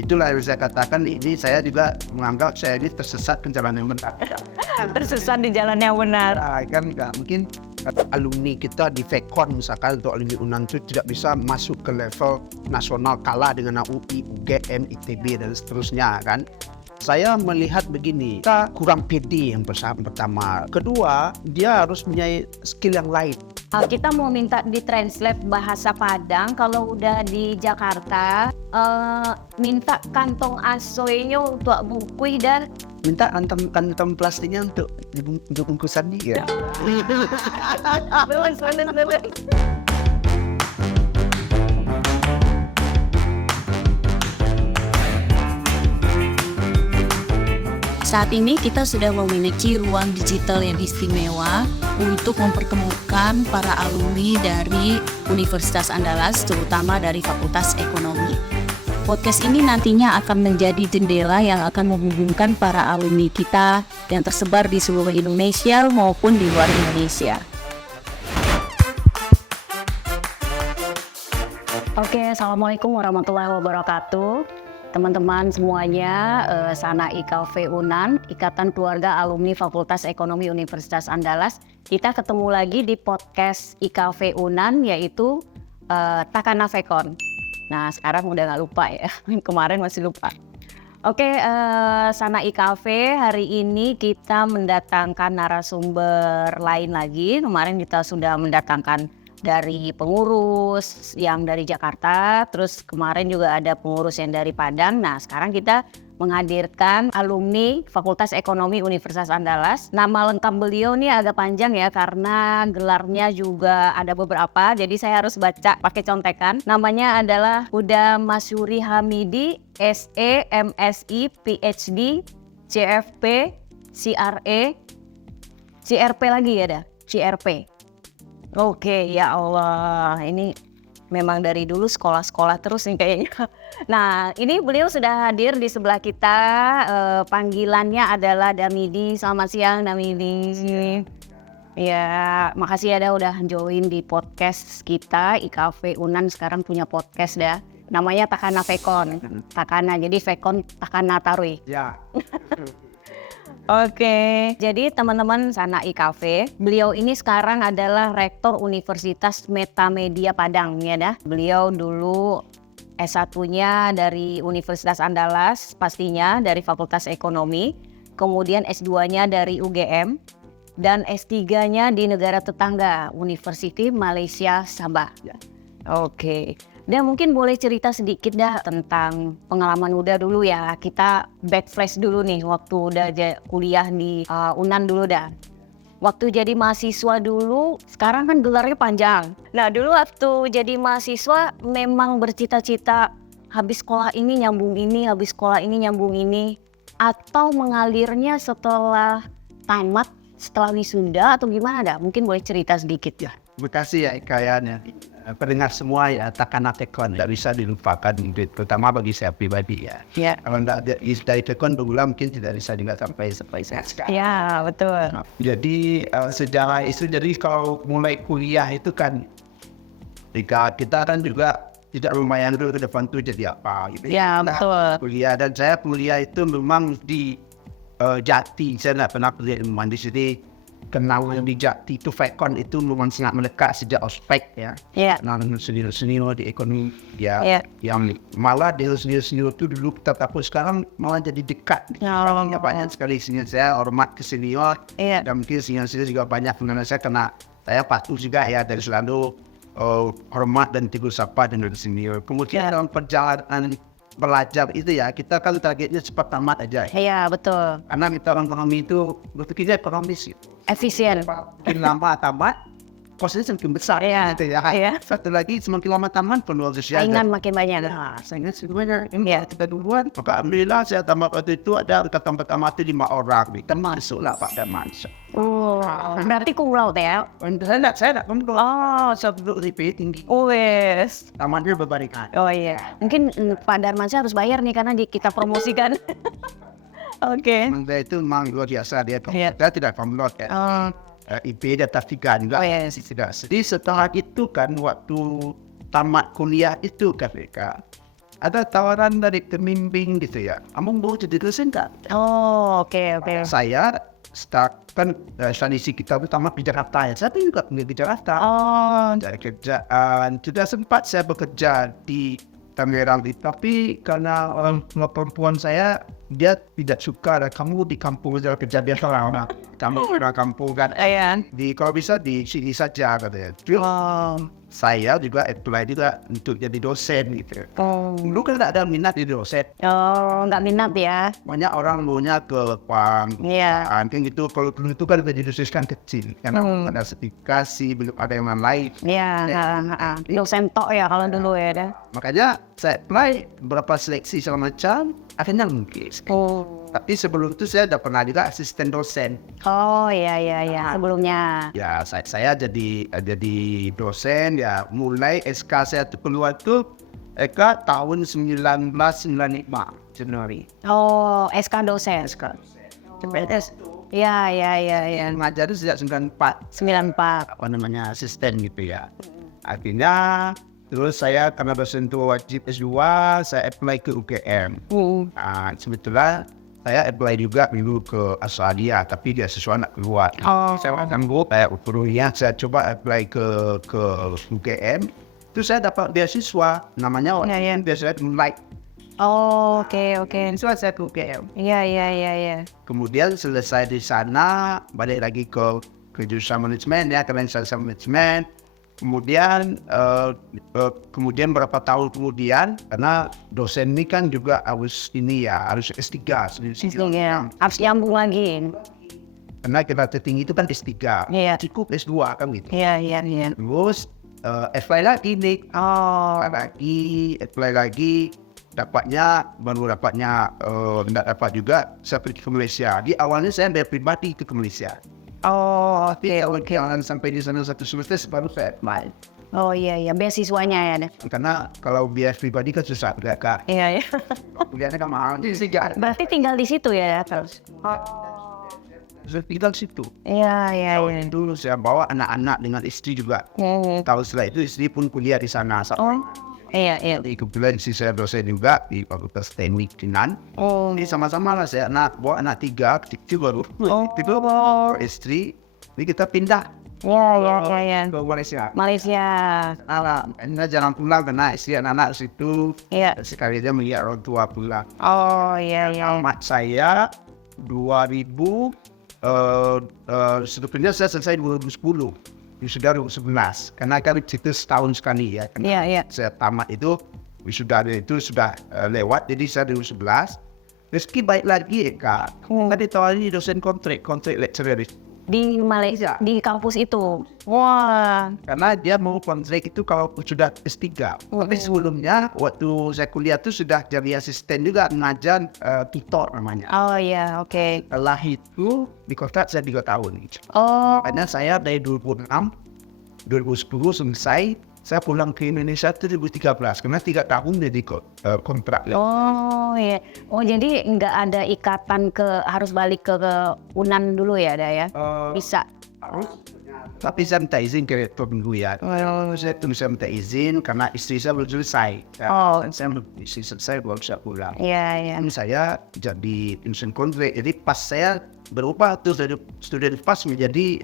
Itulah yang saya katakan, ini saya juga menganggap saya ini tersesat ke jalan yang benar. Tersesat di jalan yang benar. Kan nggak mungkin alumni kita di Vekon misalkan untuk alumni UNAN itu tidak bisa masuk ke level nasional kalah dengan UI, UGM, ITB dan seterusnya kan. Saya melihat begini, kita kurang pede yang pertama. Kedua, dia harus punya skill yang lain. Kita mau minta ditranslate bahasa Padang kalau udah di Jakarta, minta kantong asoynya untuk buku dan Minta kantong plastiknya untuk bungkusan dia. Saat ini kita sudah memiliki ruang digital yang istimewa untuk mempertemukan para alumni dari Universitas Andalas, terutama dari Fakultas Ekonomi. Podcast ini nantinya akan menjadi jendela yang akan menghubungkan para alumni kita yang tersebar di seluruh Indonesia maupun di luar Indonesia. Oke, Assalamualaikum warahmatullahi wabarakatuh. Teman-teman semuanya, Sana IKV UNAN, Ikatan Keluarga Alumni Fakultas Ekonomi Universitas Andalas. Kita ketemu lagi di podcast IKV UNAN, yaitu Takana Vekon. Nah, sekarang udah nggak lupa ya, kemarin masih lupa. Oke, Sana IKV, hari ini kita mendatangkan narasumber lain lagi. Kemarin kita sudah mendatangkan dari pengurus yang dari Jakarta, terus kemarin juga ada pengurus yang dari Padang. Nah, sekarang kita menghadirkan alumni Fakultas Ekonomi Universitas Andalas. Nama lengkap beliau nih agak panjang ya karena gelarnya juga ada beberapa, jadi saya harus baca pakai contekan. Namanya adalah Huda Masyuri Hamidi, SE, MSI, PhD, CFP, CRE, CRP lagi ya dah, CRP. Oke, ya Allah, ini memang dari dulu sekolah-sekolah terus nih kayaknya. Nah, ini beliau sudah hadir di sebelah kita, panggilannya adalah Damidi. Selamat siang Damidi. Ya, makasih ya udah join di podcast kita, IKV UNAN sekarang punya podcast dah. Namanya Takana Vekon, Takana, jadi Vekon Takana Tarui. Ya. Oke, jadi teman-teman Sana IKV, beliau ini sekarang adalah Rektor Universitas Metamedia Padang ya dah. Beliau dulu S1-nya dari Universitas Andalas pastinya dari Fakultas Ekonomi, kemudian S2-nya dari UGM dan S3-nya di negara tetangga University Malaysia Sabah. Oke. Dan mungkin boleh cerita sedikit dah tentang pengalaman Uda dulu ya. Kita back flash dulu nih waktu udah kuliah di UNAN dulu dah. Waktu jadi mahasiswa dulu, sekarang kan gelarnya panjang. Nah dulu waktu jadi mahasiswa memang bercita-cita habis sekolah ini nyambung ini, habis sekolah ini nyambung ini. Atau mengalirnya setelah tamat, setelah wisuda atau gimana dah? Mungkin boleh cerita sedikit ya. Terima kasih ya kayaknya. Pendengar semua ya, Takana Vekon tidak bisa dilupakan, terutama bagi saya pribadi ya. Ya. Kalau tidak dari Vekon berulang mungkin tidak bisa juga sampai saya sekarang. Ya betul. Jadi sejarah itu, jadi kalau mulai kuliah itu kan, kita kan juga tidak lumayan dulu ke depan tuh jadi apa gitu. Ya betul. Kuliah, dan saya kuliah itu memang di Jati. Saya tidak pernah kuliah di sini. Kenal yang di Jati itu Vekon itu memang sangat melekat sejak ospek ya. Kenal dengan senior-senior di ekonomi ya. Yang malah di senior-senior itu dulu kita takut, sekarang malah jadi dekat. Orangnya banyak sekali senior, saya hormat ke senior. Dan mungkin senior-senior juga banyak mengenal saya karena saya patuh juga ya dari selalu hormat dan tegur sapa dengan senior. Kemudian dalam perjalanan belajar itu ya, kita kan targetnya cepat tamat aja. Iya betul. Karena kita orang ekonomi itu berpikirnya ekonomis gitu. Efisien. Semakin lama tamat, kosnya semakin besar. Gitu ya. Satu lagi, semakin lama tamat peluang sosial. Saingan makin banyak. Saingan semakin banyak. Kita duluan. Maka alhamdulillah saya tamat waktu itu ada angkatan pertama itu 5 orang. Kan masuklah Pak Daman. Berarti cum laude ya? Saya tidak cum laude. Saya duduk IP tinggi. Wes. Tamatnya berbarikan. Oh iya. Mungkin Pak Darmansyah harus bayar nih karena kita promosikan. Oke. Dia itu memang luar biasa dia. Saya tidak cum laude kan. IP di atas 3 juga. Tidak. Jadi setelah itu kan waktu tamat kuliah itu KPK, ada tawaran dari pembimbing gitu ya. Kamu mau jadi dosen tak? Oh, oke. Saya start kan tradisi kita pertama di Jakarta ya. Saya juga di Jakarta. Oh, Dari kerjaan sudah sempat saya bekerja di Tangerang, tapi karena orang tua perempuan saya dia tidak suka ada kamu di kampung saja kerja biasa lah. Kamu orang kampung kan. iya. Kalau bisa di sini saja katanya. Terus saya juga apply juga untuk jadi dosen gitu. Dulu kan tidak ada minat di dosen. Oh, nggak minat ya? Banyak orang maunya ke Pang. Iya. Kan gitu. Kalau dulu itu kan jadi dosen kan kecil. Karena ada sertifikasi, belum ada yang lain. Iya, dosen tok ya kalau dulu ya deh. Makanya saya apply beberapa seleksi segala macam. Akhirnya mungkin. Tapi sebelum itu saya udah pernah juga asisten dosen. Oh, iya. Sebelumnya. Ya saya jadi dosen ya, mulai SK saya tuh keluar tuh SK tahun 1995 Januari. Oh, SK dosen. SK. Iya. Mengajar itu sejak 94 94. apa namanya asisten gitu ya. Akhirnya terus saya karena dosen itu wajib S2, saya apply ke UGM. Sebetulnya saya apply juga dulu ke Australia, tapi dia sesuai nak keluar. Saya sanggup, saya coba apply ke UGM. Terus saya dapat beasiswa, namanya beasiswa Moonlight. Oh, oke. Beasiswa saya ke UGM. Iya. Kemudian selesai di sana, balik lagi ke jurusan manajemen ya, kementerian manajemen. Kemudian berapa tahun kemudian, karena dosen ini kan juga harus S3. Harus nyambung lagi. Karena kita tertinggi itu kan S3. Iya. Cukup S2 kan gitu. Iya. Terus apply lagi nih. Apply lagi. Baru dapatnya tidak dapat juga, saya pergi ke Malaysia. Di awalnya saya bayar pribadi ke Malaysia. Oh, Tapi kalau sampai di sana satu semester baru saya apply. Oh iya, beasiswanya ya deh. Karena kalau biaya pribadi kan susah enggak kak. Iya. Kuliahnya kan mahal. Jadi Berarti tinggal di situ ya terus. saya tinggal situ. Iya. Dulu saya bawa anak-anak dengan istri juga. Tahun setelah itu istri pun kuliah di sana. Oh, iya. Jadi kebetulan istri saya dosen juga di Fakultas Teknik Dinan. Ini sama-sama lah saya bawa anak 3, kecil baru. Itu istri. Jadi kita pindah. Iya. Ke Malaysia. Ini jarang pulang karena istri anak-anak situ. Iya. Sekali dia melihat orang tua pulang. Oh, iya. Mak saya 2000 sebetulnya saya selesai 2010. Wisuda 2011 karena kan itu setahun sekali ya. Iya. Saya tamat itu wisuda itu sudah lewat, jadi saya 2011. Rezeki baik lagi kak. Tadi tawari dosen kontrak lecturer Di Malaysia, di kampus itu. Wah. karena dia mau kontrak itu kalau sudah S3. Tapi sebelumnya waktu saya kuliah itu sudah jadi asisten juga, ngajar tutor namanya. Oh iya, oke. Setelah itu di kontrak saya 3 tahun. Oh, Karena saya dari 2006, 2010 selesai, saya pulang ke Indonesia 2013 karena 3 tahun jadi kontrak. oh iya. Oh jadi nggak ada ikatan harus balik ke Unan dulu ya, ya? Bisa. Harus. Tapi saya minta izin ke rektor minggu ya. Saya minta izin karena istri saya belum selesai. Saya belum istri selesai baru saya pulang. Iya. Saya jadi dosen kontrak. Jadi pas saya berubah tuh dari student pas menjadi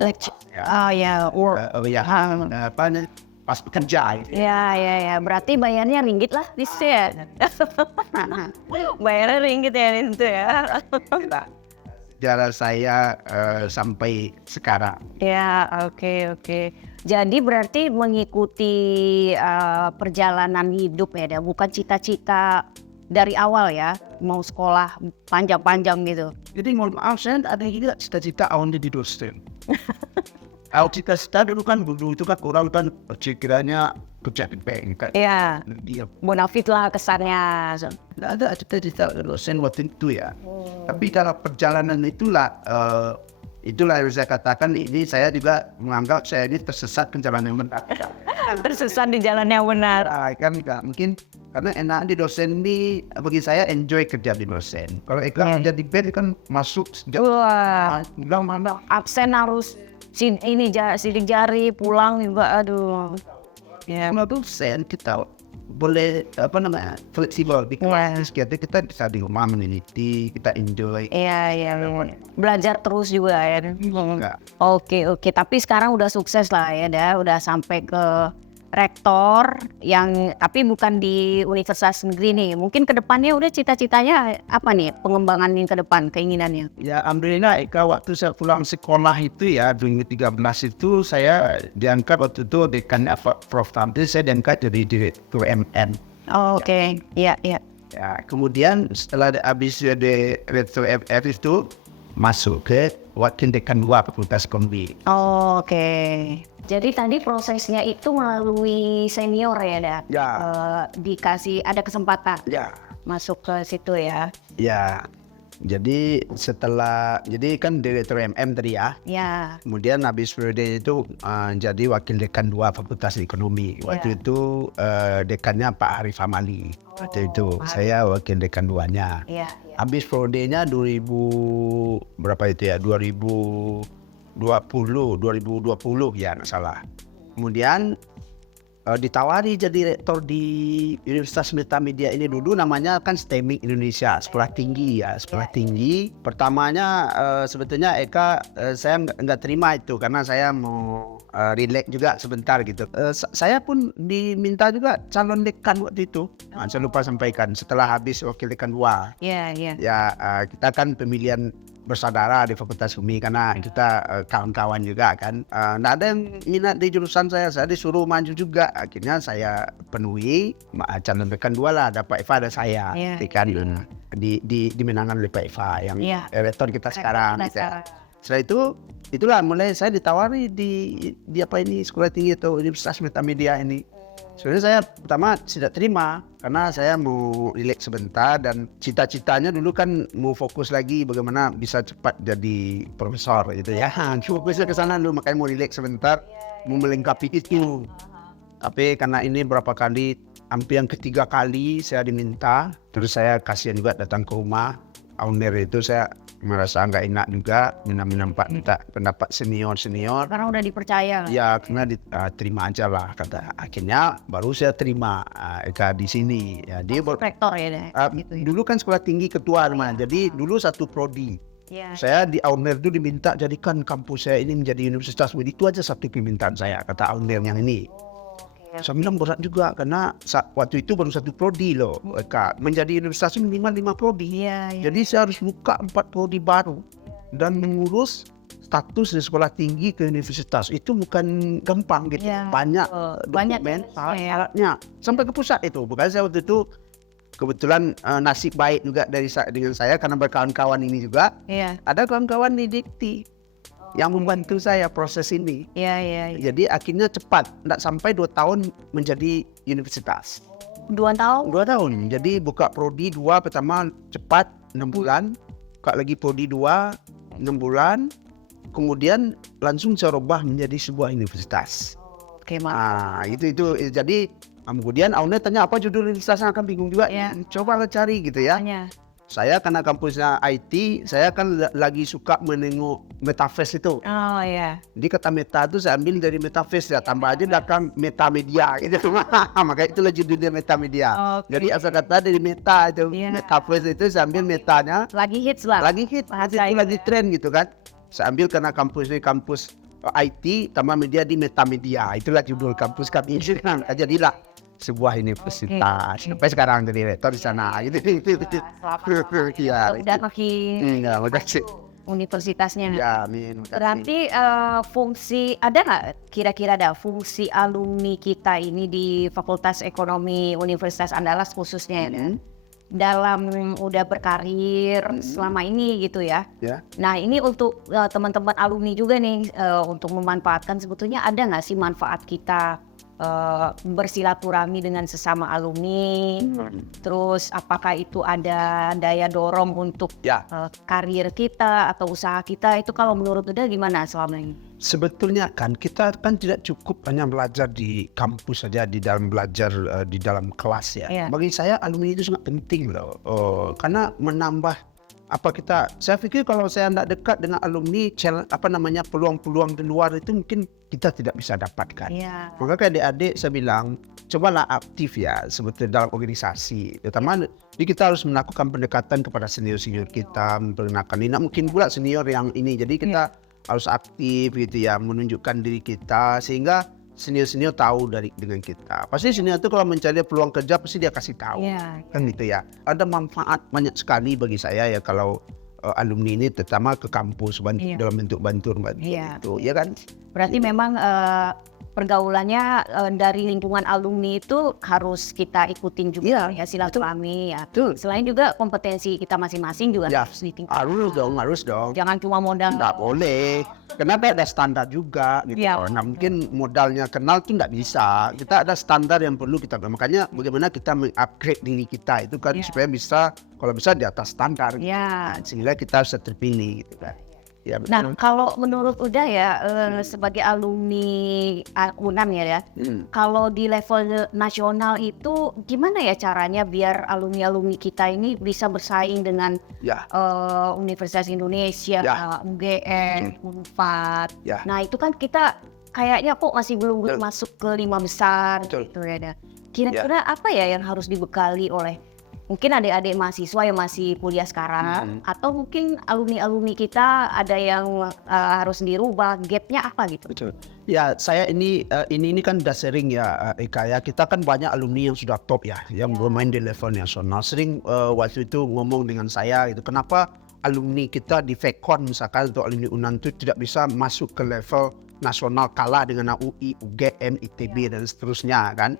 Lecture. ya. Pas bekerja. Iya. Berarti bayarnya ringgit lah di situ ya. Bayarnya ringgit ya di situ ya. Jalan saya sampai sekarang. Ya, oke. Jadi berarti mengikuti perjalanan hidup ya, bukan cita-cita dari awal ya, mau sekolah panjang-panjang gitu. Jadi mohon maaf, saya ada juga cita-cita awalnya jadi dosen. Cita-cita dulu kan itu kan orang kan pikirannya kerja di bank kan. Iya. Dia Bonafit lah kesannya. tidak ada cita-cita dosen waktu itu ya. Tapi dalam perjalanan itulah yang saya katakan, ini saya juga menganggap saya ini tersesat ke jalan yang benar. Tersesat di jalan yang benar. Kan mungkin karena enak di dosen ini, bagi saya enjoy kerja di dosen. Kalau kerja di bank kan masuk sejak bilang mana absen harus sidik jari pulang juga, aduh. Karena dosen kita boleh fleksibel di kelas. Kita bisa di rumah meneliti, kita enjoy. Iya. Belajar terus juga ya. Enggak. Oke. Tapi sekarang udah sukses lah ya, udah sampai ke rektor yang tapi bukan di universitas negeri nih. Mungkin kedepannya udah cita-citanya apa nih pengembangan yang ke depan, keinginannya? Ya alhamdulillah Eka, waktu saya pulang sekolah itu ya 2013 itu saya diangkat waktu itu dekannya Prof. Tamti, saya diangkat jadi direktur MN. Oke. Iya. Ya, kemudian setelah habis jadi direktur MN itu masuk ke wakil dekan 2 Fakultas Ekonomi. Oke. Jadi tadi prosesnya itu melalui senior ya, Dak? Ya. Dikasih ada kesempatan Ya. masuk ke situ ya? Ya. Jadi jadi kan direktur MM tadi ya. Ya. Kemudian habis periode itu jadi wakil dekan 2 Fakultas Ekonomi. Waktu itu dekannya Pak Arif Amali. Waktu itu saya wakil dekan 2-nya. Iya. Habis periodenya 2020 ya nggak salah. Kemudian ditawari jadi rektor di Universitas Metamedia ini, dulu namanya kan STEMIC Indonesia, sekolah tinggi ya, sekolah tinggi. Pertamanya sebetulnya Eka saya nggak terima itu karena saya mau relax juga sebentar gitu. Saya pun diminta juga calon dekan waktu itu. Saya lupa sampaikan setelah habis wakil dekan 2. Iya. Ya kita kan pemilihan bersaudara di Fakultas Umi karena kita kawan-kawan juga kan. Nggak ada yang minat di jurusan saya disuruh maju juga. Akhirnya saya penuhi calon dekan 2 lah, ada Pak Eva, ada saya. Kan dimenangkan oleh Pak Eva yang rektor kita sekarang. Setelah itu itulah mulai saya ditawari di sekolah tinggi atau Universitas Metamedia ini. Sebenarnya saya pertama tidak terima karena saya mau relax sebentar dan cita-citanya dulu kan mau fokus lagi bagaimana bisa cepat jadi profesor gitu ya. Fokusnya ke sana dulu, makanya mau relax sebentar, mau melengkapi itu. Tapi karena ini berapa kali, hampir yang ketiga kali saya diminta, terus saya kasihan juga datang ke rumah. Owner itu saya merasa nggak enak juga minta pendapat senior. Karena udah dipercaya. Ya karena terima aja lah kata. Akhirnya baru saya terima Eka di sini. Ya, dia rektor ya, gitu ya. Dulu kan sekolah tinggi ketua rumah. Jadi dulu satu prodi. Saya di owner itu diminta jadikan kampus saya ini menjadi universitas. Itu aja satu permintaan saya kata owner yang ini. Saya bilang berat juga karena waktu itu baru satu prodi loh, Kak. Menjadi universitas minimal 5 prodi. Jadi saya harus buka 4 prodi baru dan mengurus status di sekolah tinggi ke universitas. Itu bukan gampang gitu. Banyak dokumen syaratnya sampai ke pusat itu. Bukan saya waktu itu kebetulan nasib baik juga dengan saya karena berkawan-kawan ini juga. Ada kawan-kawan di Dikti yang membantu saya proses ini. Jadi akhirnya cepat, tidak sampai 2 tahun menjadi universitas. 2 tahun? 2 tahun. Jadi buka prodi 2 pertama cepat 6 bulan, buka lagi prodi 2 6 bulan, kemudian langsung saya rubah menjadi sebuah universitas. Itu jadi kemudian owner tanya apa judul universitasnya, akan bingung juga. Cobalah cari gitu ya. Saya karena kampusnya IT, saya kan lagi suka menengok metaverse itu. Jadi kata meta itu saya ambil dari metaverse ya, tambah aja belakang metamedia gitu. Makanya itulah judulnya metamedia. Jadi asal kata dari meta itu, metaverse itu saya ambil metanya. Lagi hits lah. Lagi hits, itu lagi tren gitu kan. Saya ambil karena kampus ini kampus IT tambah media di metamedia. Itulah judul kampus kami. Jadilah sebuah universitas. Sampai sekarang jadi rektor di sana gitu. Udah makin universitasnya. Berarti fungsi ada nggak kira-kira ada fungsi alumni kita ini di Fakultas Ekonomi Universitas Andalas khususnya dalam udah berkarir selama ini gitu ya. Nah ini untuk teman-teman alumni juga nih untuk memanfaatkan, sebetulnya ada nggak sih manfaat kita bersilaturahmi dengan sesama alumni, terus apakah itu ada daya dorong untuk karir kita atau usaha kita, itu kalau menurut Uda gimana selama ini? Sebetulnya kan kita kan tidak cukup hanya belajar di kampus saja, di dalam belajar di dalam kelas ya. Bagi saya alumni itu sangat penting loh, karena menambah Saya pikir kalau saya tidak dekat dengan alumni, peluang-peluang di luar itu mungkin kita tidak bisa dapatkan. Iya. Maka ke adik-adik saya bilang, cobalah aktif ya sebetulnya dalam organisasi. Terutama kita harus melakukan pendekatan kepada senior-senior kita, memperkenalkan. Tidak mungkin pula senior yang ini. Jadi kita harus aktif gitu ya, menunjukkan diri kita sehingga senior-senior tahu dengan kita. Pasti senior itu kalau mencari peluang kerja pasti dia kasih tahu. Kan gitu ya. Ada manfaat banyak sekali bagi saya ya kalau alumni ini terutama ke kampus dalam bentuk bantuan itu, ya kan? Berarti memang pergaulannya dari lingkungan alumni itu harus kita ikutin juga ya, silaturahmi ya. Selain juga kompetensi kita masing-masing juga harus ditingkatkan. Harus dong. Jangan cuma modal. Nggak boleh. Kenapa ada standar juga gitu. Nah, mungkin modalnya kenal tuh nggak bisa. Kita ada standar yang perlu kita. Makanya bagaimana kita mengupgrade diri kita itu kan supaya bisa, kalau bisa di atas standar. Gitu. Nah, sehingga kita bisa terpilih gitu kan. Ya, nah, kalau menurut Uda ya sebagai alumni UNAN ya, kalau di level nasional itu gimana ya caranya biar alumni-alumni kita ini bisa bersaing dengan Universitas Indonesia, UGM, Unpad. Nah itu kan kita kayaknya kok masih belum masuk ke 5 besar gitu ya. Kira-kira apa ya yang harus dibekali oleh mungkin adik-adik mahasiswa yang masih kuliah sekarang, atau mungkin alumni-alumni kita ada yang harus dirubah, gapnya apa gitu? Betul. Ya, saya ini kan udah sering ya, Eka ya. Kita kan banyak alumni yang sudah top ya, yang bermain di level nasional. Sering waktu itu ngomong dengan saya gitu, kenapa alumni kita di Vekon misalkan untuk alumni UNAN itu tidak bisa masuk ke level nasional kalah dengan UI, UGM, ITB dan seterusnya kan?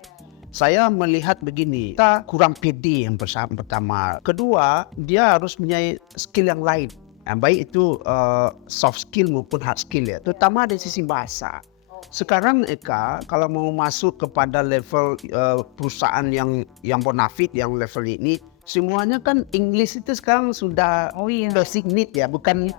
Saya melihat begini, kita kurang pede yang pertama. Kedua, dia harus punya skill yang lain. Baik itu soft skill maupun hard skill ya, terutama dari sisi bahasa. Sekarang Eka, kalau mau masuk kepada level perusahaan yang bonafit, yang level ini, semuanya kan English itu sekarang sudah basic need ya, bukan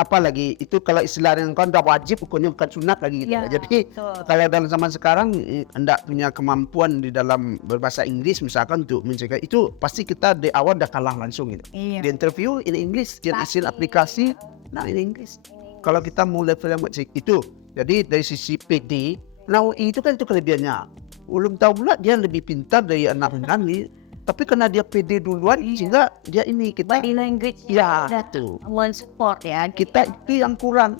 apa lagi itu kalau istilah yang kan udah wajib hukumnya bukan sunat lagi gitu. Jadi kalau dalam zaman sekarang hendak punya kemampuan di dalam berbahasa Inggris misalkan untuk mencegah itu pasti kita di awal udah kalah langsung gitu. Di interview in English, di hasil aplikasi in English. Kalau kita mau level yang itu, jadi dari sisi PD, itu kan itu kelebihannya. Belum tahu pula dia lebih pintar dari anak-anak nih. Tapi karena dia pede duluan, sehingga dia ini kita body language tuh support ya. Kita itu yang kurang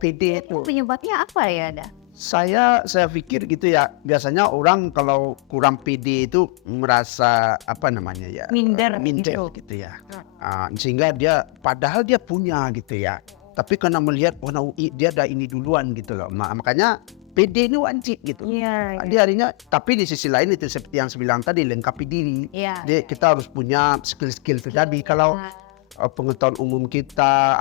pede itu. Penyebabnya apa ya, Saya pikir gitu ya. Biasanya orang kalau kurang pede itu merasa minder gitu ya. Sehingga dia padahal dia punya gitu ya. Tapi karena melihat dia ada ini duluan gitu loh. Makanya PD ini wajib gitu. Dia harinya, tapi di sisi lain itu seperti yang saya bilang tadi, lengkapi diri. Jadi kita harus punya skill-skill itu tadi. Kalau pengetahuan umum kita,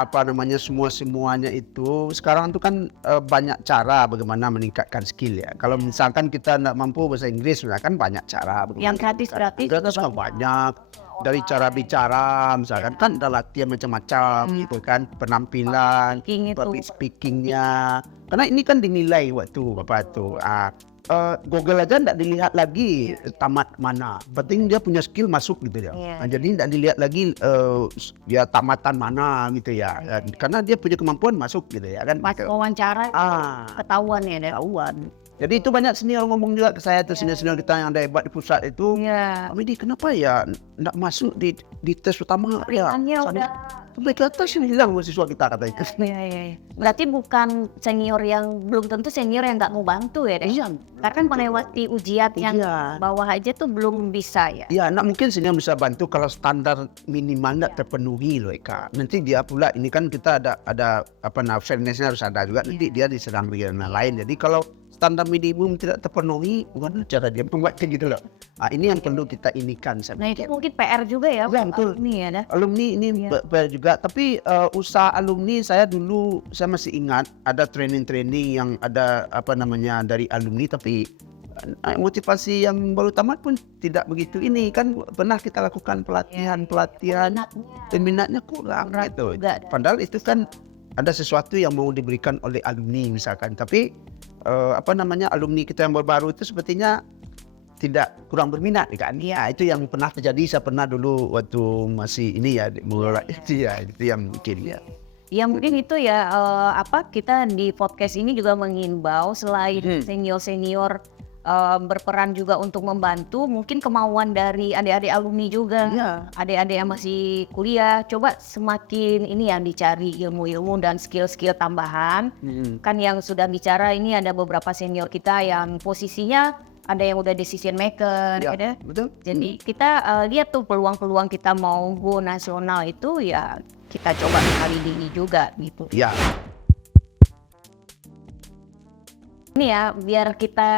semuanya itu sekarang itu kan banyak cara bagaimana meningkatkan skill ya. Kalau misalkan kita tidak mampu bahasa Inggris, kan banyak cara. Yang gratis juga banyak. Dari cara bicara, misalkan kan ada latihan macam-macam gitu kan, penampilan, public speakingnya. Karena ini kan dinilai waktu Google aja tidak dilihat lagi tamat mana. Penting dia punya skill masuk gitu ya. Jadi tidak dilihat lagi dia tamatan mana gitu ya. Karena dia punya kemampuan masuk gitu ya kan. Pas wawancara ketahuan ya. Jadi itu banyak senior ngomong juga ke saya tuh, senior-senior kita yang ada hebat di pusat itu. Midi kenapa ya nggak masuk di tes pertama ya? Sampai ke atas yang hilang mahasiswa kita katanya. Berarti bukan senior yang belum tentu senior yang nggak mau bantu ya? Karena kan melewati ujian yang bawah aja tuh belum bisa ya? Iya, mungkin senior bisa bantu kalau standar minimal nggak terpenuhi loh Eka. Nanti dia pula ini kan kita ada fairness-nya harus ada juga. Nanti dia diserang bagian lain. Jadi kalau standar minimum tidak terpenuhi, bukan cara dia membuatnya gitu loh. Ini yang perlu kita inikan. Itu mungkin PR juga ya, betul. Alumni ini PR juga. Tapi usaha alumni saya masih ingat ada training yang ada dari alumni, tapi motivasi yang baru tamat pun tidak begitu ini kan pernah kita lakukan pelatihan minatnya kurang gitu. Padahal itu kan ada sesuatu yang mau diberikan oleh alumni misalkan, tapi alumni kita yang baru itu sepertinya tidak kurang berminat kan. Ya itu yang pernah terjadi. Saya pernah dulu waktu masih ini ya mengelola itu ya, itu yang mungkin ya. Ya mungkin itu ya kita di podcast ini juga mengimbau selain senior-senior berperan juga untuk membantu, mungkin kemauan dari adik-adik alumni juga, adik-adik yang masih kuliah, coba semakin ini yang dicari ilmu-ilmu dan skill-skill tambahan. Kan yang sudah bicara ini ada beberapa senior kita yang posisinya ada yang udah decision maker, ya, betul. Jadi kita lihat tuh peluang-peluang kita mau go nasional itu ya kita coba kali ini juga gitu. Ya. Ini ya biar kita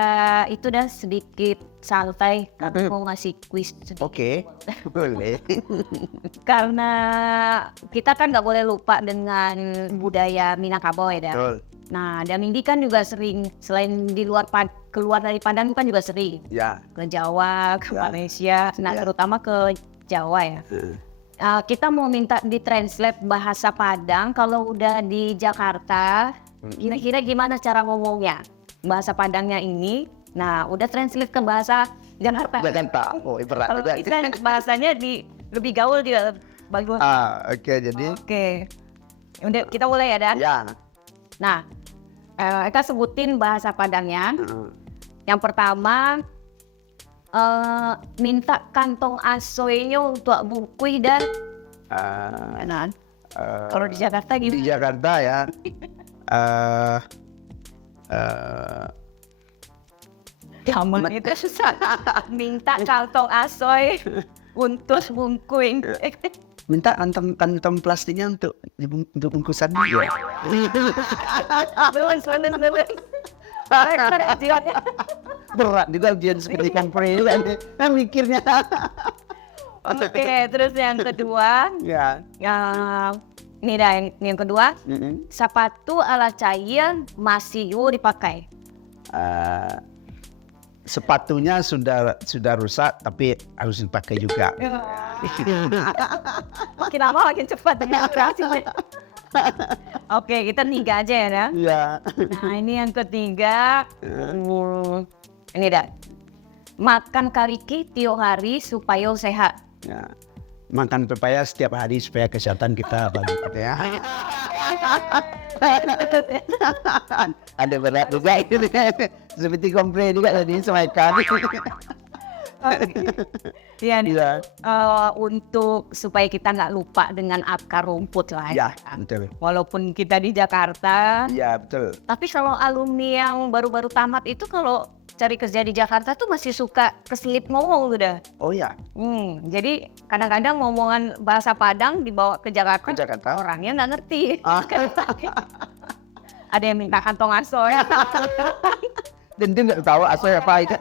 itu dah sedikit santai, kami mau ngasih quiz sedikit. Oke, boleh. Karena kita kan nggak boleh lupa dengan budaya Minangkabau ya dah. Betul. Nah, Damindi kan juga sering selain di luar keluar dari Padang kan juga sering Ya. ke Jawa, ke Malaysia, nah terutama ke Jawa ya. Kita mau minta ditranslate bahasa Padang kalau udah di Jakarta, kira-kira gimana cara ngomongnya? Bahasa Padangnya ini, nah udah translate ke bahasa Jakarta. Jakarta, oh berat. Kalau kita bahasanya lebih gaul juga bagus. Oke, jadi. Oke, udah kita mulai ya Dan? Ya. Nah, kita sebutin bahasa Padangnya. Yang pertama, minta kantong asoynya untuk bungkui dan kalau di Jakarta gimana? Di Jakarta ya. Kamu itu susah. Minta kantong asoy untuk bungkui. Minta kantong plastiknya untuk bungkusan dia. Berat juga dia seperti kompre juga mikirnya. Oke, terus yang kedua, ini dah yang kedua, sepatu ala cair masih dipakai. Sepatunya sudah rusak tapi harus dipakai juga. Makin lama makin cepat dengan operasinya. Oke, kita 3 aja ya dah. Iya. Nah ini yang ketiga, ini dah. Makan kariki tiap hari supaya sehat. Ya. Makan pepaya setiap hari supaya kesehatan kita bagus ya. Ada berat juga itu seperti kompre juga tadi semacam. Ya, untuk supaya kita nggak lupa dengan akar rumput lah Ya, betul. Walaupun kita di Jakarta. Ya, betul. Tapi kalau alumni yang baru-baru tamat itu kalau cari kerja di Jakarta tuh masih suka keselip ngomong udah. Oh ya. Jadi kadang-kadang ngomongan bahasa Padang dibawa ke Jakarta. Orangnya nggak ngerti. Ada yang minta kantong asoy. Dan dia nggak tahu asoy apa itu.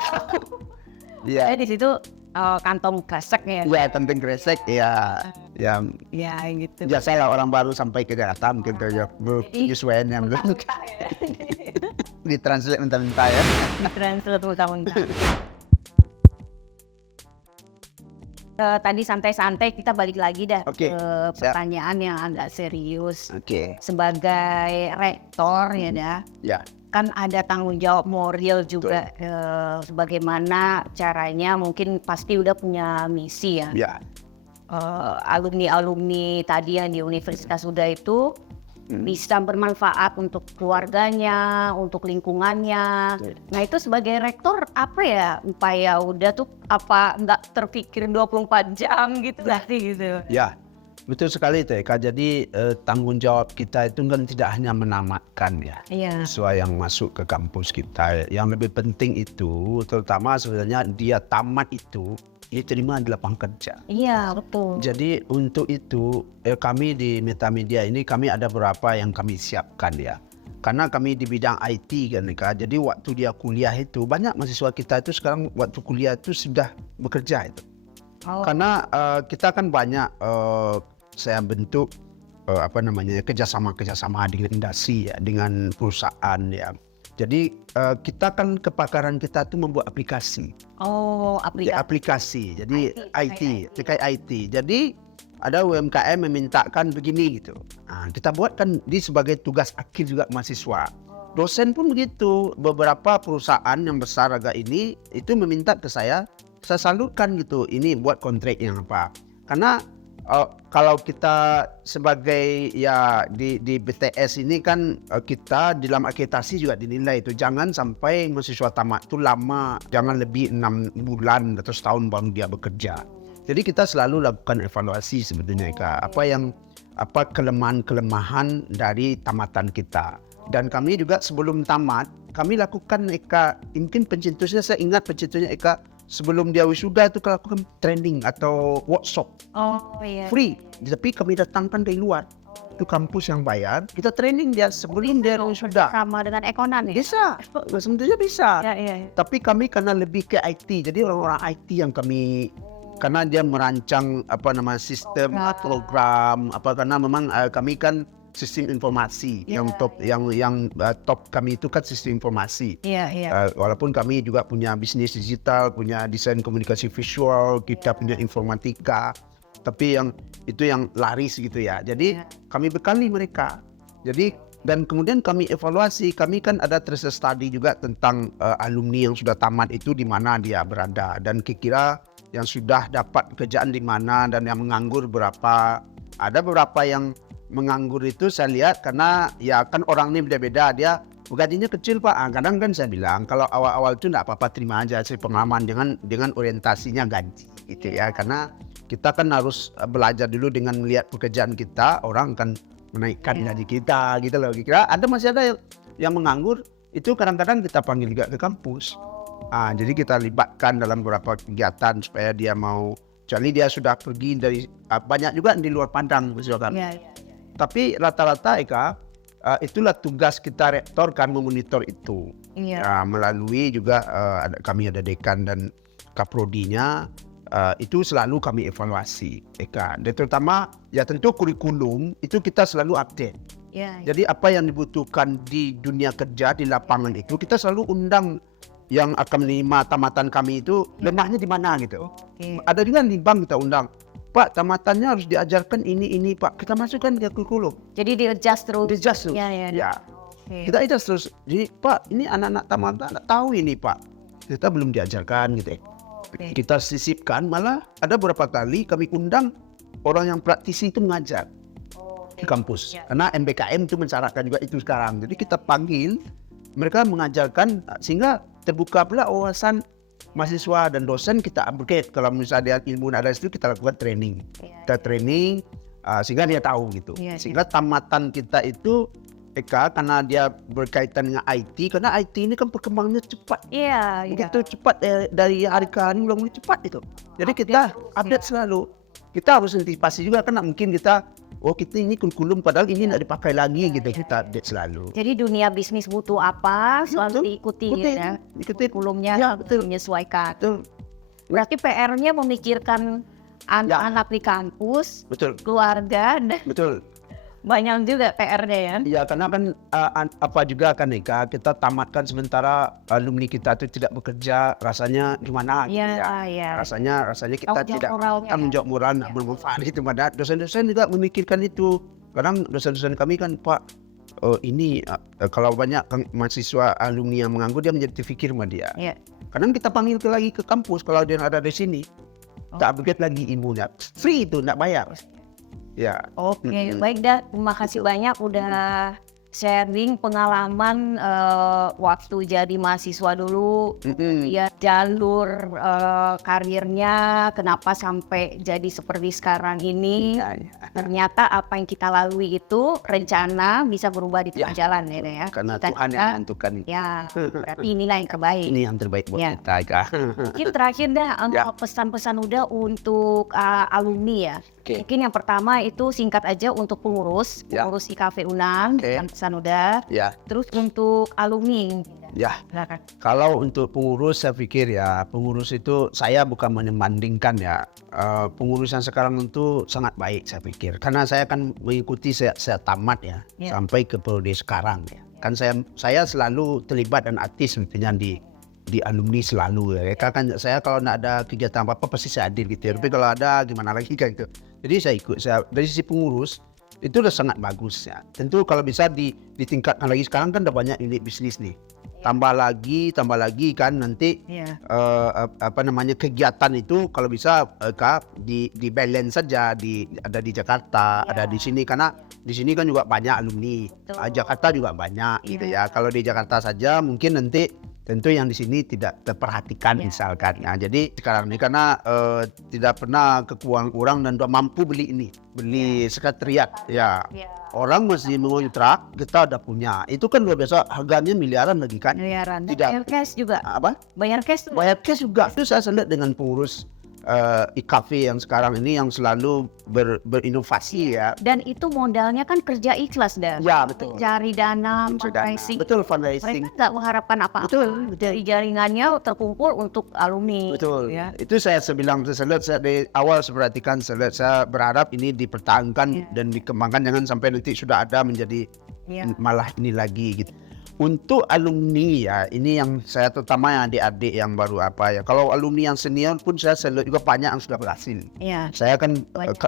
Iya. Di situ kantong kresek ya. Ya, kantong kresek ya. Ya Gitu. Biasa lah orang baru sampai ke Jakarta mungkin penyesuaian yang belum. Ditranslate mentah-mentah ya. Ditranslate mentah-mentah. Tadi santai-santai kita balik lagi dah ke pertanyaan yang agak serius. Sebagai rektor ya dah. Ya. Kan ada tanggung jawab moral juga sebagaimana caranya mungkin pasti udah punya misi ya. Alumni-alumni tadi yang di Universitas Uda itu bisa bermanfaat untuk keluarganya, untuk lingkungannya. Nah itu sebagai rektor apa ya upaya Uda tuh apa nggak terpikir 24 jam gitu berarti gitu? Ya. Betul sekali Teka. Jadi tanggung jawab kita itu kan tidak hanya menamatkan ya siswa yang masuk ke kampus kita. Yang lebih penting itu terutama sebenarnya dia tamat itu diterima di lapangan kerja. Iya betul. Jadi untuk itu kami di Metamedia ini kami ada beberapa yang kami siapkan ya. Karena kami di bidang IT kan Teka. Jadi waktu dia kuliah itu banyak mahasiswa kita itu sekarang waktu kuliah itu sudah bekerja itu. Karena kita kan banyak saya bentuk kerjasama dengan industri ya, dengan perusahaan ya. Jadi kita kan kepakaran kita itu membuat aplikasi. Aplikasi. Jadi IT, terkait IT. Jadi ada UMKM memintakan begini gitu. Nah, kita buatkan di sebagai tugas akhir juga mahasiswa. dosen pun begitu. Beberapa perusahaan yang besar agak ini itu meminta ke saya salurkan gitu. Ini buat kontrak yang apa. Karena kalau kita sebagai ya di BTS ini kan kita di dalam akreditasi juga dinilai itu jangan sampai mahasiswa tamat itu lama, jangan lebih 6 bulan atau setahun baru dia bekerja. Jadi kita selalu lakukan evaluasi sebetulnya Kak, apa kelemahan dari tamatan kita. Dan kami juga sebelum tamat kami lakukan mungkin pencetusnya saya ingat pencetusnya sebelum dia wisuda itu kita lakukan training atau workshop free, tapi kami datangkan dari luar. Itu kampus yang bayar, kita training dia sebelum dia wisuda. Sama dengan ekonan ya? Bisa, sebetulnya bisa. Ya. Tapi kami karena lebih ke IT, jadi orang-orang IT yang kami, karena dia merancang sistem program karena memang kami kan sistem informasi yang top top kami itu kan sistem informasi. Walaupun kami juga punya bisnis digital, punya desain komunikasi visual, kita punya informatika, tapi yang laris gitu ya. Jadi kami bekali mereka. Jadi dan kemudian kami evaluasi, kami kan ada tracer study juga tentang alumni yang sudah tamat itu di mana dia berada dan kira-kira yang sudah dapat pekerjaan di mana dan yang menganggur berapa. Ada beberapa yang menganggur itu saya lihat karena ya kan orang ini beda-beda, dia gajinya kecil Pak. Kadang kan saya bilang kalau awal-awal itu enggak apa-apa, terima aja hasil pengalaman dengan orientasinya gaji gitu ya. Karena kita kan harus belajar dulu dengan melihat pekerjaan kita, orang akan menaikkan gaji kita gitu loh. Kira masih ada yang menganggur itu kadang-kadang kita panggil juga ke kampus. Jadi kita libatkan dalam beberapa kegiatan supaya dia mau, kecuali dia sudah pergi dari banyak juga di luar Padang misalkan. Tapi rata-rata itulah tugas kita rektor kan memonitor itu. Melalui juga kami ada dekan dan kaprodinya, itu selalu kami evaluasi dan terutama ya tentu kurikulum itu kita selalu update. Jadi apa yang dibutuhkan di dunia kerja di lapangan itu kita selalu undang yang akan menerima tamatan kami itu lemahnya di mana gitu. Ada juga di bank kita undang, Pak, tamatannya harus diajarkan ini Pak. Kita masukkan ke kurikulum. Jadi di-adjust terus. Ya. Kita adjust terus. Jadi Pak, ini anak-anak tamatan nggak tahu ini Pak. Kita belum diajarkan gitu. Kita sisipkan, malah ada beberapa kali kami undang orang yang praktisi itu mengajar di kampus. Karena MBKM itu mensyaratkan juga itu sekarang. Jadi kita panggil mereka mengajarkan sehingga terbuka pula wawasan mahasiswa dan dosen. Kita upgrade kalau misalnya ilmu ada itu kita lakukan training. Kita training sehingga dia tahu gitu. Sehingga tamatan kita itu karena dia berkaitan dengan IT, karena IT ini kan perkembangannya cepat. Begitu cepat dari hari ke hari mulai cepat itu. Jadi kita update selalu. Kita harus antisipasi juga kan mungkin kita ini kurikulum padahal ini tidak dipakai lagi gitu. Kita update selalu. Jadi dunia bisnis butuh apa selalu diikuti ya. Kurikulumnya menyesuaikan. Berarti PR-nya memikirkan anak-anak di kampus, keluarga dan banyak juga PR-nya ya. Iya, karena kan apa juga kan Eka, kita tamatkan sementara alumni kita itu tidak bekerja, rasanya gimana gitu ya. Rasanya kita tidak tanggung jawab moral, tidak bermanfaat itu. Padahal dosen-dosen juga memikirkan itu. Kadang dosen-dosen kami kan Pak, ini kalau banyak mahasiswa alumni yang menganggur dia menjadi terfikir sama dia. Kadang kita panggil lagi ke kampus kalau dia ada di sini, tak upgrade lagi ilmunya, free itu, tidak bayar. Baik dah, terima kasih banyak udah sharing pengalaman waktu jadi mahasiswa dulu, ya jalur karirnya, kenapa sampai jadi seperti sekarang ini. Ternyata apa yang kita lalui itu rencana bisa berubah di tengah jalan ya. Karena Tuhan yang menentukan. Ya, berarti inilah yang terbaik. Ini yang terbaik buat kita. Mungkin terakhir dah pesan-pesan udah untuk alumni ya. Mungkin yang pertama itu singkat aja untuk pengurus IKV UNAN, pesan udah. Terus untuk alumni. Silakan. Kalau untuk pengurus saya pikir pengurus itu saya bukan membandingkan pengurus yang sekarang itu sangat baik saya pikir. Karena saya kan mengikuti saya tamat sampai ke periode sekarang Kan saya selalu terlibat dan aktif sebetulnya di alumni selalu kan saya kalau tidak ada kegiatan apa-apa pasti saya hadir gitu Tapi kalau ada gimana lagi kan itu. Jadi saya ikut dari sisi pengurus itu udah sangat bagus ya. Tentu kalau bisa ditingkatkan lagi, sekarang kan udah banyak unit bisnis nih. Tambah lagi kan nanti kegiatan itu kalau bisa di balance saja, ada di Jakarta, ada di sini, karena di sini kan juga banyak alumni. Jakarta juga banyak gitu ya. Kalau di Jakarta saja mungkin nanti tentu yang di sini tidak terperhatikan misalkan. Nah, jadi sekarang ini karena tidak pernah kurang dan mampu beli sekretariat ya. Orang masih mengontrak, kita udah punya. Itu kan luar biasa, harganya miliaran lagi kan. Miliaran. Tidak. Bayar cash juga. Apa? Bayar cash tuh. Bayar cash juga. Itu saya lihat dengan pengurus IKV yang sekarang ini yang selalu berinovasi ya. Dan itu modalnya kan kerja ikhlas dah. Ya, betul. Cari dana, fundraising. Betul, fundraising. Mereka nggak mengharapkan apa-apa. Betul. Dari jaringannya terkumpul untuk alumni. Betul. Ya. Itu saya bilang, saya dari awal perhatikan, saya berharap ini dipertahankan dan dikembangkan, jangan sampai nanti sudah ada menjadi malah ini lagi gitu. Untuk alumni ya, ini yang saya terutama yang adik-adik yang baru kalau alumni yang senior pun saya lihat juga banyak yang sudah berhasil. Iya. Saya kan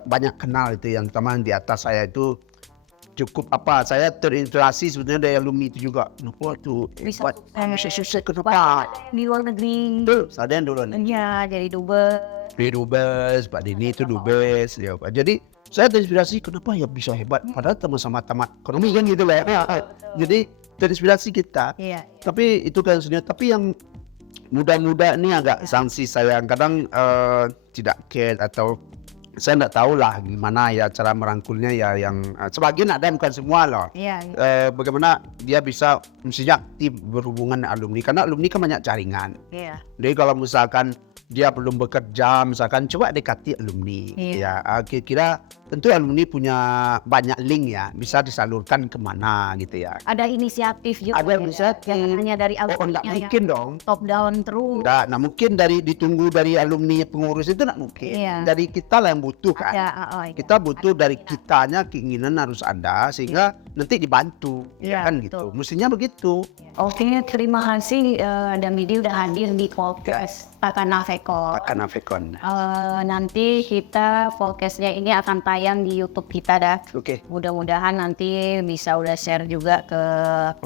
banyak kenal itu, yang teman di atas saya itu cukup saya terinspirasi sebenarnya dari alumni itu juga. Kenapa tuh? Bisa sukses kenapa? Di luar negeri. Betul, ada yang dulu nih. Iya, jadi dubes. Di dubes, Pak Dini itu dubes ya Pak. Jadi saya terinspirasi kenapa ya bisa hebat, padahal sama-sama tamat ekonomi kan gitu lah ya. Jadi terinspirasi kita. Iya. Tapi itu kan sebenarnya, tapi yang muda-muda ini agak sanksi saya kadang tidak care, atau saya tidak tahu lah gimana ya cara merangkulnya ya, yang sebagian ada, bukan semua loh. Iya. Bagaimana dia bisa mestinya aktif berhubungan dengan alumni, karena alumni kan banyak jaringan. Iya. Jadi kalau misalkan dia belum bekerja, misalkan coba dekati alumni. Ya, kira-kira tentu alumni punya banyak link ya, bisa disalurkan kemana gitu ya. Ada inisiatif juga. Ada inisiatif. Jangan hanya dari alumni. Nggak mungkin dong. Top down terus. Nah, mungkin ditunggu dari alumni pengurus itu nggak mungkin. Iya. Dari kita lah yang butuh kan. Iya. Kita butuh dari kitanya, keinginan harus ada sehingga nanti dibantu, Iya, kan gitu. Mestinya begitu. Oke, terima kasih Damidi udah hadir di podcast Takana Vekon. Takana Vekon. Nanti kita podcastnya ini akan tayang di YouTube kita dah. Oke. Mudah-mudahan nanti bisa udah share juga ke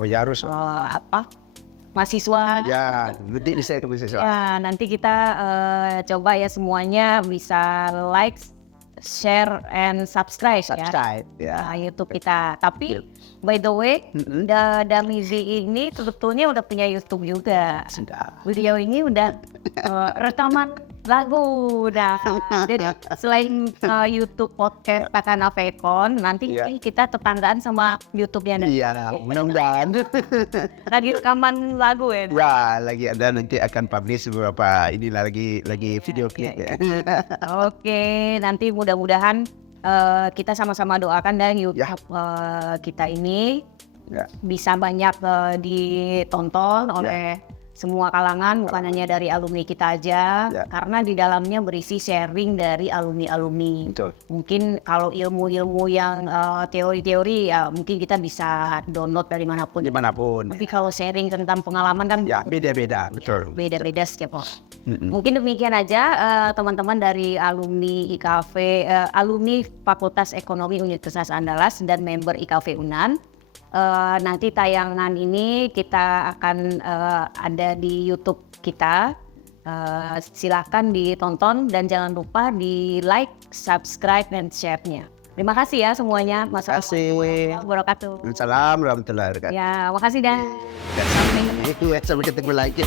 Oh ya harus. mahasiswa. Ya, nanti saya ke mahasiswa. Ya, nanti kita coba ya semuanya bisa like, share, and subscribe ya YouTube kita. Tapi by the way, Damizi ini sebetulnya udah punya YouTube juga. Sudah. Beliau ini udah rekaman lagu udah. Jadi selain YouTube podcast Takana Vekon, nanti kita tetanggaan sama YouTube-nya. Iya, mudah-mudahan. Lagi rekaman lagu ya. Ya, lagi ada, nanti akan publish beberapa inilah lagi video klip ya. Oke, nanti mudah-mudahan kita sama-sama doakan dan YouTube kita ini bisa banyak ditonton oleh semua kalangan, bukan hanya dari alumni kita aja, karena di dalamnya berisi sharing dari alumni-alumni. Betul. Mungkin kalau ilmu-ilmu yang teori-teori ya mungkin kita bisa download dari manapun. Dimanapun. Tapi kalau sharing tentang pengalaman kan beda-beda, betul. Beda-beda setiap orang. Mungkin demikian aja teman-teman dari alumni IKV, alumni Fakultas Ekonomi Universitas Andalas dan member IKV UNAN. Nanti tayangan ini kita akan ada di YouTube kita. Silakan ditonton dan jangan lupa di like, subscribe, dan share-nya. Terima kasih ya semuanya. Assalamualaikum warahmatullahi wabarakatuh. Assalamualaikum warahmatullahi wabarakatuh. Ya, makasih dan Sampai ketemu lagi.